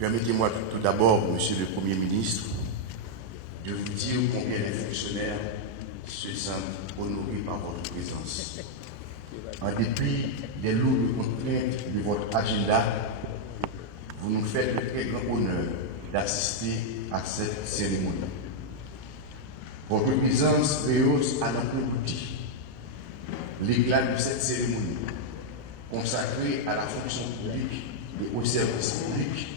Permettez-moi tout d'abord, Monsieur le Premier ministre, de vous dire combien les fonctionnaires se sentent honorés par votre présence. En dépit des lourdes contraintes de votre agenda, vous nous faites le très grand honneur d'assister à cette cérémonie. Votre présence rehausse à l'applaudit l'éclat de cette cérémonie consacrée à la fonction publique et au service public,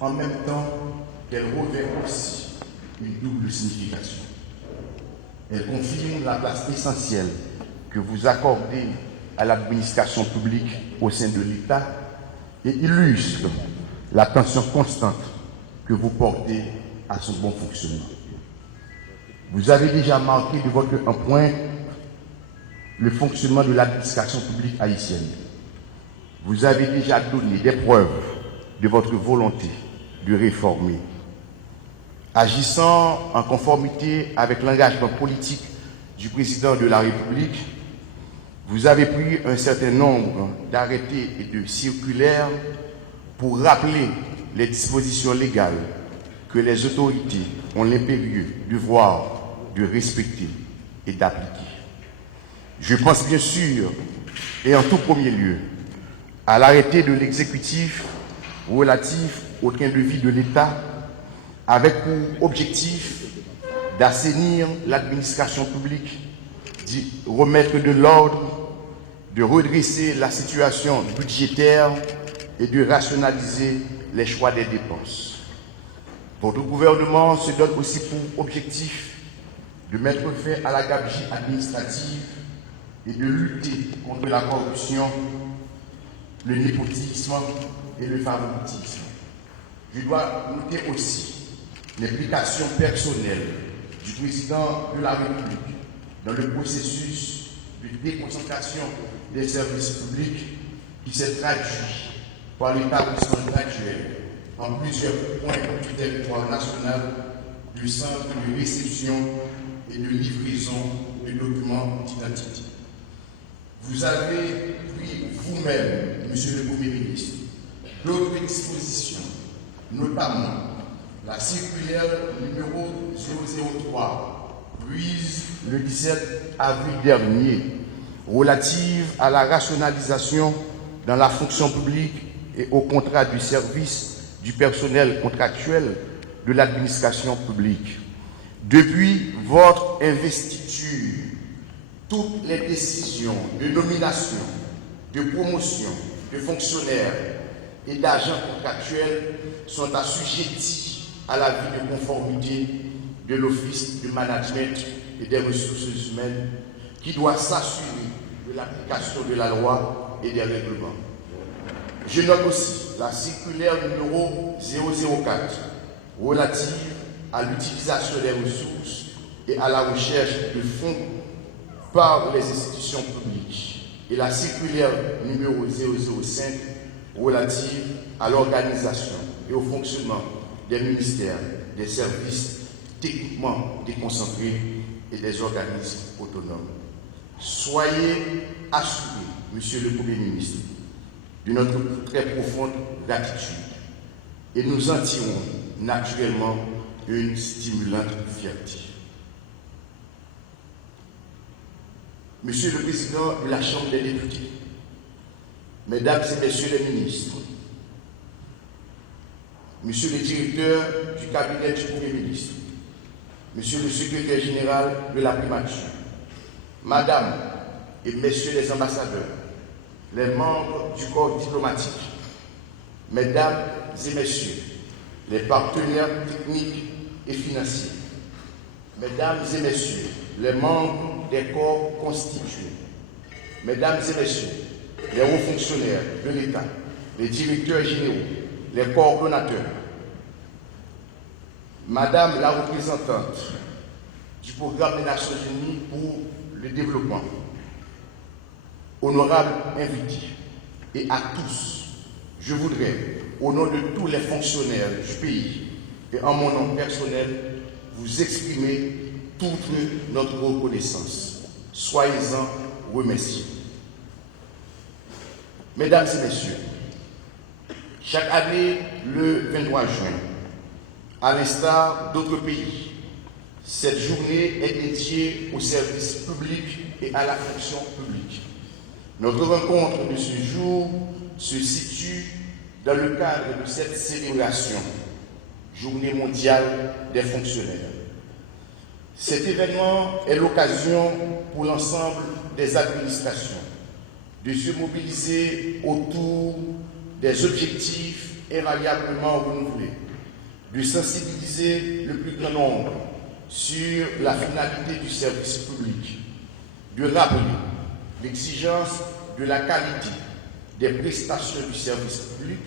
en même temps qu'elle revêt aussi une double signification. Elle confirme la place essentielle que vous accordez à l'administration publique au sein de l'État et illustre l'attention constante que vous portez à son bon fonctionnement. Vous avez déjà marqué de votre empreinte le fonctionnement de l'administration publique haïtienne. Vous avez déjà donné des preuves de votre volonté de réformer. Agissant en conformité avec l'engagement politique du président de la République, vous avez pris un certain nombre d'arrêtés et de circulaires pour rappeler les dispositions légales que les autorités ont l'impérieux devoir de respecter et d'appliquer. Je pense bien sûr, et en tout premier lieu, à l'arrêté de l'exécutif relatif au train de vie de l'État, avec pour objectif d'assainir l'administration publique, d'y remettre de l'ordre, de redresser la situation budgétaire et de rationaliser les choix des dépenses. Votre gouvernement se donne aussi pour objectif de mettre fin à la gabegie administrative et de lutter contre la corruption, le népotisme et le favoritisme. Je dois noter aussi l'implication personnelle du président de la République dans le processus de déconcentration des services publics qui s'est traduit par l'établissement graduel en plusieurs points du territoire national du centre de réception et de livraison de documents d'identité. Vous avez pris vous-même, Monsieur le Premier ministre, d'autres dispositions, notamment la circulaire numéro 003, prise le 17 avril dernier, relative à la rationalisation dans la fonction publique et au contrat du service du personnel contractuel de l'administration publique. Depuis votre investiture, toutes les décisions de nomination, de promotion de fonctionnaires et d'agents contractuels sont assujettis à l'avis de conformité de l'Office du management et des ressources humaines qui doit s'assurer de l'application de la loi et des règlements. Je note aussi la circulaire numéro 004 relative à l'utilisation des ressources et à la recherche de fonds par les institutions publiques et la circulaire numéro 005 relative à l'organisation et au fonctionnement des ministères, des services techniquement déconcentrés et des organismes autonomes. Soyez assurés, Monsieur le Premier ministre, de notre très profonde gratitude et nous en tirons naturellement une stimulante fierté. Monsieur le Président de la Chambre des députés, Mesdames et Messieurs les ministres, Monsieur le directeur du cabinet du Premier ministre, Monsieur le secrétaire général de la primature, Madame et Messieurs les ambassadeurs, les membres du corps diplomatique, Mesdames et Messieurs, les partenaires techniques et financiers, Mesdames et Messieurs, les membres des corps constitués, Mesdames et Messieurs, les hauts fonctionnaires de l'État, les directeurs généraux, les coordonnateurs, Madame la représentante du Programme des Nations Unies pour le développement, honorables invités, et à tous, je voudrais, au nom de tous les fonctionnaires du pays et en mon nom personnel, vous exprimer toute notre reconnaissance. Soyez-en remerciés. Mesdames et Messieurs, Chaque année, le 23 juin, à l'instar d'autres pays, cette journée est dédiée au service public et à la fonction publique. Notre rencontre de ce jour se situe dans le cadre de cette célébration, Journée mondiale des fonctionnaires. Cet événement est l'occasion pour l'ensemble des administrations de se mobiliser autour des objectifs invariablement renouvelés, de sensibiliser le plus grand nombre sur la finalité du service public, de rappeler l'exigence de la qualité des prestations du service public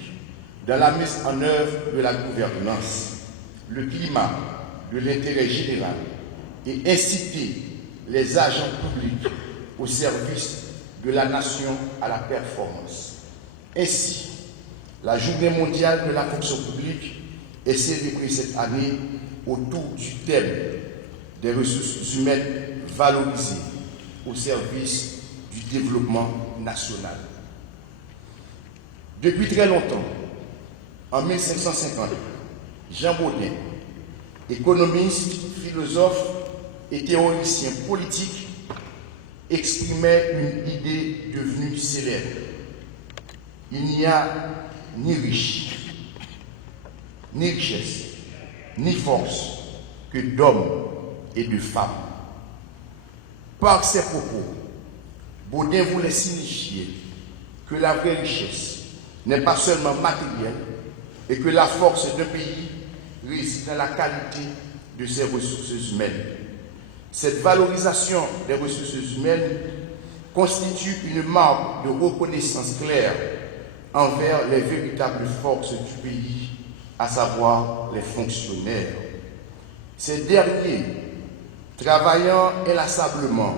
dans la mise en œuvre de la gouvernance, le climat de l'intérêt général et inciter les agents publics au service de la nation à la performance. Ainsi, la Journée mondiale de la fonction publique est célébrée cette année autour du thème des ressources humaines valorisées au service du développement national. Depuis très longtemps, en 1550, Jean Bodin, économiste, philosophe et théoricien politique, exprimait une idée devenue célèbre. Il n'y a ni riche, ni richesse, ni force que d'hommes et de femmes. Par ces propos, Bodin voulait signifier que la vraie richesse n'est pas seulement matérielle et que la force d'un pays réside dans la qualité de ses ressources humaines. Cette valorisation des ressources humaines constitue une marque de reconnaissance claire envers les véritables forces du pays, à savoir les fonctionnaires. Ces derniers, travaillant inlassablement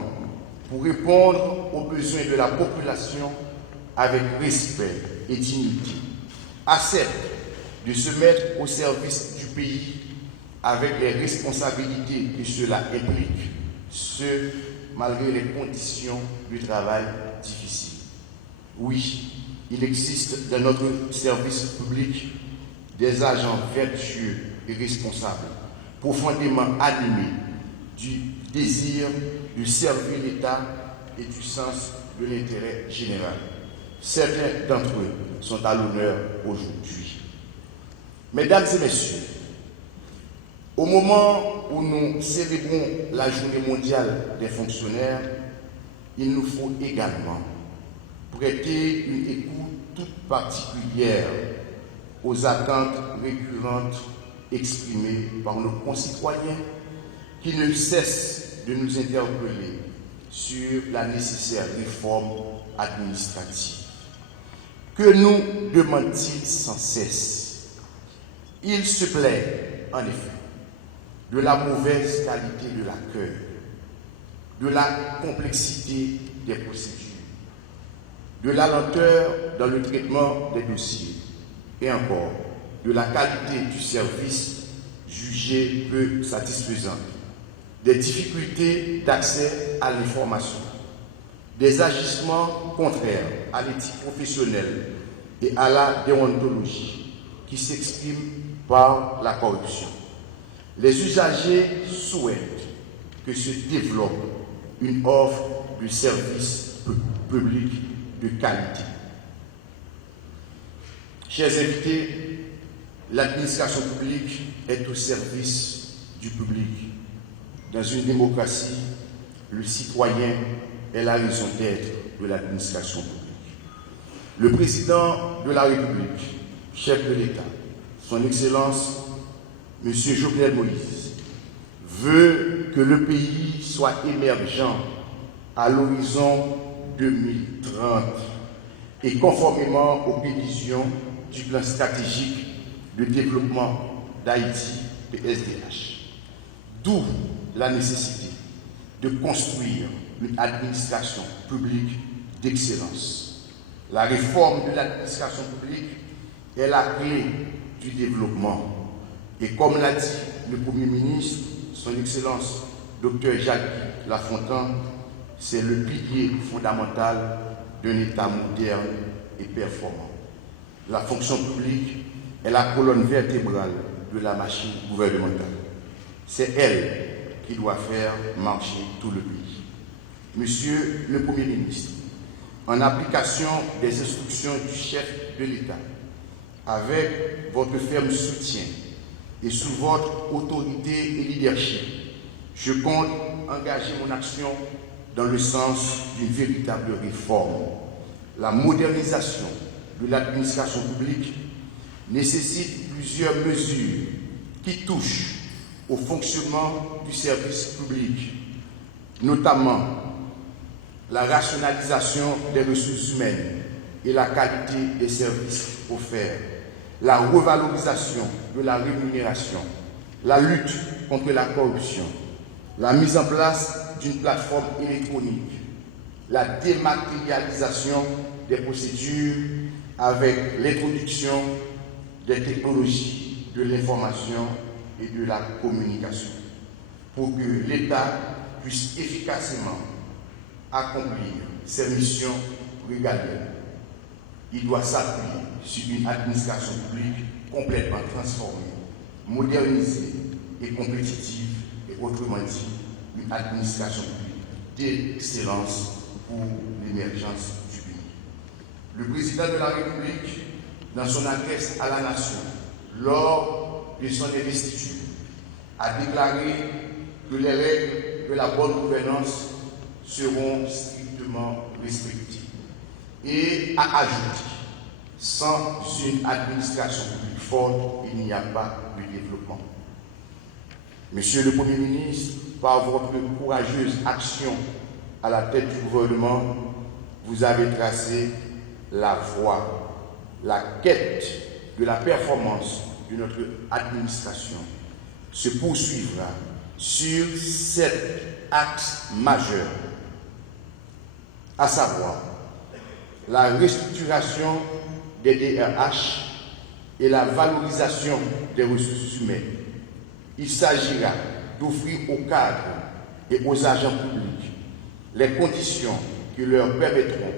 pour répondre aux besoins de la population avec respect et dignité, acceptent de se mettre au service du pays avec les responsabilités que cela implique, ce malgré les conditions du travail difficiles. Oui, il existe dans notre service public des agents vertueux et responsables, profondément animés du désir de servir l'État et du sens de l'intérêt général. Certains d'entre eux sont à l'honneur aujourd'hui. Mesdames et messieurs, au moment où nous célébrons la Journée mondiale des fonctionnaires, il nous faut également prêter une écoute toute particulière aux attentes récurrentes exprimées par nos concitoyens qui ne cessent de nous interpeller sur la nécessaire réforme administrative. Que nous demandent-ils sans cesse? Ils se plaignent, en effet, de la mauvaise qualité de l'accueil, de la complexité des procédures, de la lenteur dans le traitement des dossiers et encore de la qualité du service jugée peu satisfaisante, des difficultés d'accès à l'information, des agissements contraires à l'éthique professionnelle et à la déontologie qui s'expriment par la corruption. Les usagers souhaitent que se développe une offre de services publics de qualité. Chers invités, l'administration publique est au service du public. Dans une démocratie, le citoyen est la raison d'être de l'administration publique. Le président de la République, chef de l'État, son Excellence, M. Jovenel Moïse, veut que le pays soit émergent à l'horizon 2030 et conformément aux prévisions du plan stratégique de développement d'Haïti, PSDH. D'où la nécessité de construire une administration publique d'excellence. La réforme de l'administration publique est la clé du développement. Et comme l'a dit le Premier ministre, son Excellence Dr Jacques Lafontaine, c'est le pilier fondamental d'un État moderne et performant. la fonction publique est la colonne vertébrale de la machine gouvernementale. C'est elle qui doit faire marcher tout le pays. Monsieur le Premier ministre, en application des instructions du chef de l'État, avec votre ferme soutien et sous votre autorité et leadership, je compte engager mon action dans le sens d'une véritable réforme. La modernisation de l'administration publique nécessite plusieurs mesures qui touchent au fonctionnement du service public, notamment la rationalisation des ressources humaines et la qualité des services offerts, la revalorisation de la rémunération, la lutte contre la corruption, la mise en place d'une plateforme électronique, la dématérialisation des procédures avec l'introduction des technologies de l'information et de la communication, pour que l'État puisse efficacement accomplir ses missions régaliennes. Il doit s'appuyer sur une administration publique complètement transformée, modernisée et compétitive, et autrement dit, une administration publique d'excellence pour l'émergence du pays. Le président de la République, dans son adresse à la nation, lors de son investiture, a déclaré que les règles de la bonne gouvernance seront strictement respectées et a ajouté: sans une administration publique forte, il n'y a pas de développement. Monsieur le Premier ministre, par votre courageuse action à la tête du gouvernement, vous avez tracé la voie, la quête de la performance de notre administration se poursuivra sur 7 axes majeurs, à savoir la restructuration des DRH et la valorisation des ressources humaines. Il s'agira d'offrir aux cadres et aux agents publics les conditions qui leur permettront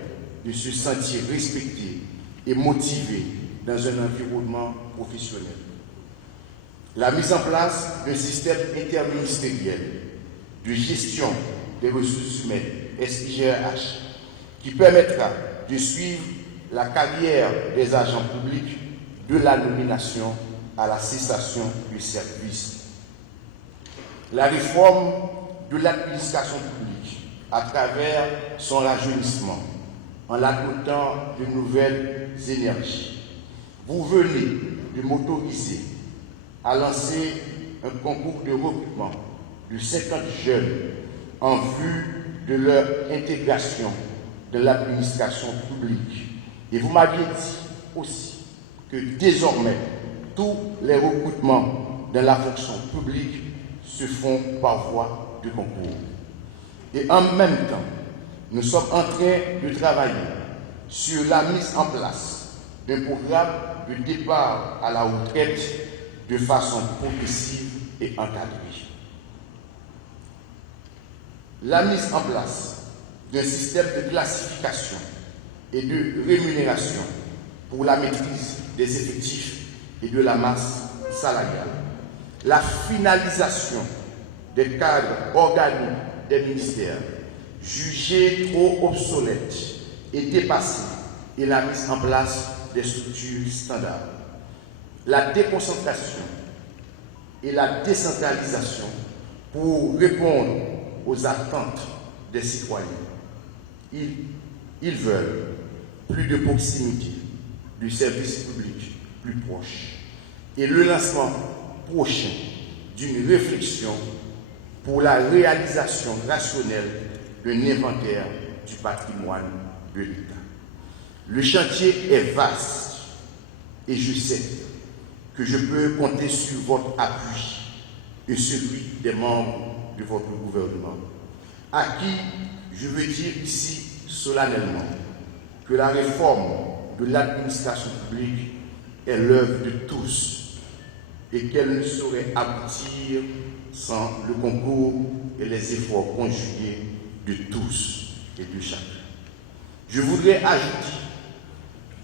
de se sentir respectés et motivés dans un environnement professionnel. La mise en place d'un système interministériel de gestion des ressources humaines, SIGRH, qui permettra de suivre la carrière des agents publics de la nomination à la cessation du service. La réforme de l'administration publique à travers son rajeunissement, en la dotant de nouvelles énergies. Vous venez de m'autoriser à lancer un concours de recrutement de 50 jeunes en vue de leur intégration dans l'administration publique. Et vous m'aviez dit aussi que désormais, tous les recrutements dans la fonction publique se font par voie de concours. Et en même temps, nous sommes en train de travailler sur la mise en place d'un programme de départ à la retraite de façon progressive et encadrée. La mise en place d'un système de classification et de rémunération pour la maîtrise des effectifs et de la masse salariale. La finalisation des cadres organiques des ministères jugés trop obsolètes et dépassés et la mise en place des structures standards. La déconcentration et la décentralisation pour répondre aux attentes des citoyens. Ils veulent plus de proximité, du service public plus proche et le lancement prochain d'une réflexion pour la réalisation rationnelle d'un inventaire du patrimoine de l'État. Le chantier est vaste et je sais que je peux compter sur votre appui et celui des membres de votre gouvernement, à qui je veux dire ici solennellement que la réforme de l'administration publique est l'œuvre de tous et qu'elle ne saurait aboutir sans le concours et les efforts conjugués de tous et de chacun. Je voudrais ajouter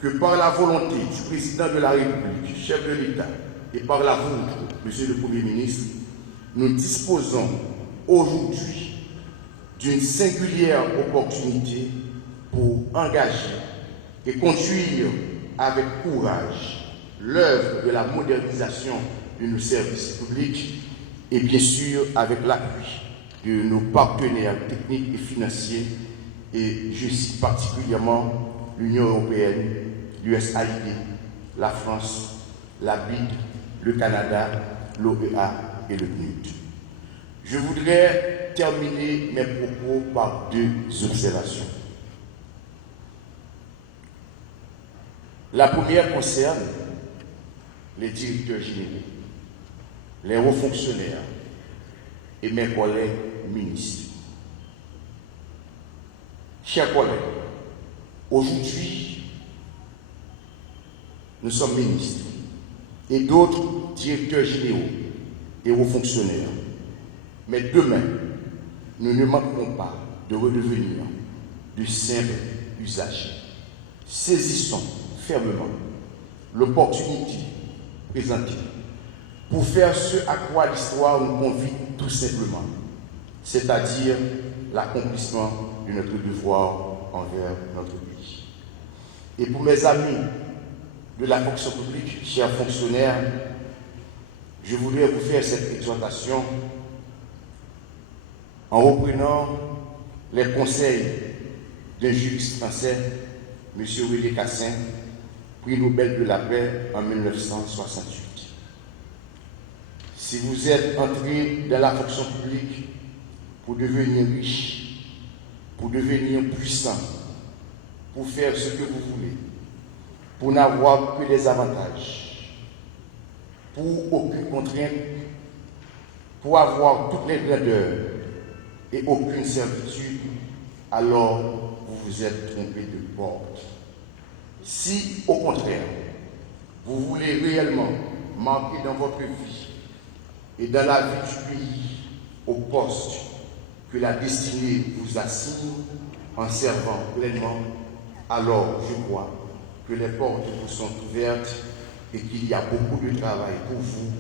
que par la volonté du président de la République, chef de l'État, et par la vôtre, Monsieur le Premier ministre, nous disposons aujourd'hui d'une singulière opportunité pour engager et conduire avec courage l'œuvre de la modernisation de nos services publics et bien sûr avec l'appui de nos partenaires techniques et financiers et je cite particulièrement l'Union européenne, l'USAID, la France, la BID, le Canada, l'OEA et le PNUD. Je voudrais terminer mes propos par deux observations. La première concerne les directeurs généraux, les hauts fonctionnaires et mes collègues ministres. Chers collègues, aujourd'hui, nous sommes ministres et d'autres directeurs généraux et hauts fonctionnaires. Mais demain, nous ne manquerons pas de redevenir de simples usagers. Saisissons fermement l'opportunité présentée pour faire ce à quoi l'histoire nous convie tout simplement, c'est-à-dire l'accomplissement de notre devoir envers notre pays. Et pour mes amis de la fonction publique, chers fonctionnaires, je voudrais vous faire cette exhortation en reprenant les conseils d'un juriste français, M. René Cassin, prix Nobel de la paix en 1968. Si vous êtes entré dans la fonction publique pour devenir riche, pour devenir puissant, pour faire ce que vous voulez, pour n'avoir que des avantages, pour aucune contrainte, pour avoir toutes les grandeurs et aucune servitude, alors vous vous êtes trompé de porte. Si, au contraire, vous voulez réellement marquer dans votre vie et dans la vie du pays au poste que la destinée vous assigne en servant pleinement, alors je crois que les portes vous sont ouvertes et qu'il y a beaucoup de travail pour vous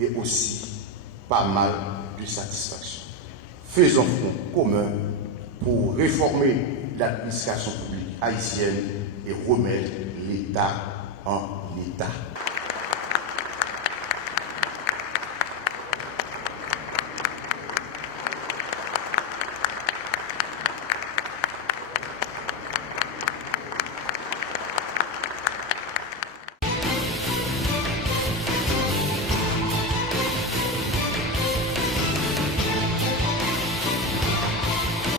et aussi pas mal de satisfaction. Faisons front commun pour réformer l'administration publique haïtienne et remettre l'État en État.